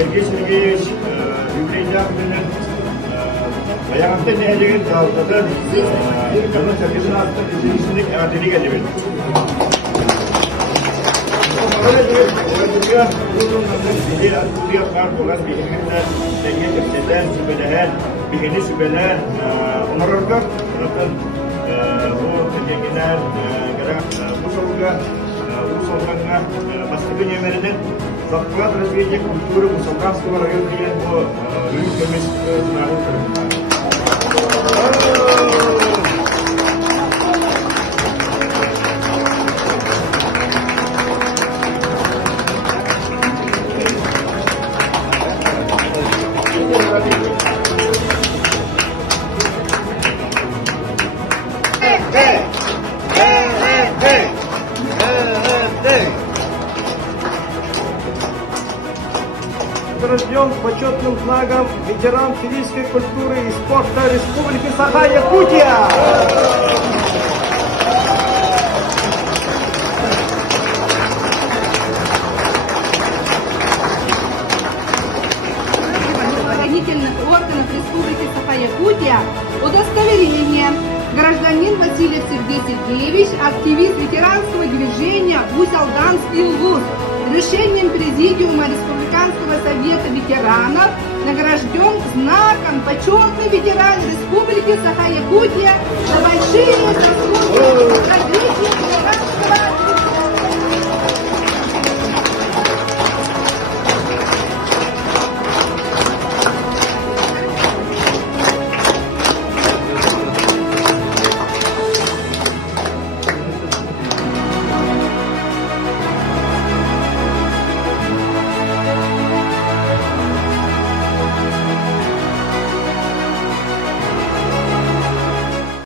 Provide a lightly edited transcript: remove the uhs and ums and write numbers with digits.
Сергей Сергеевич юбилейден менен баягытта не деген калдыдан кана сергесин аттын изилисиндик адилиге дебет. Bihini sübeler, onarırlar. Zaten bu tekekiler, bu soruga, bu sorularına başka bir yemerinin Bakıvat Razviye Kulturu Musavranskого rayonu bu ülkemiz sınavı tarafından. Награжден почетным знаком ветеран физической культуры и спорта Республики Саха-Якутия. Правоохранительных органов Республики Саха-Якутия удостоверение гражданин Васильев Сергей Сергеевич, активист ветеранского движения Гусь-Алданский ЛГУС, решением Президиума Республиканского совета ветеранов награжден знаком почетный ветеран Республики Саха-Якутия за большие заслуги.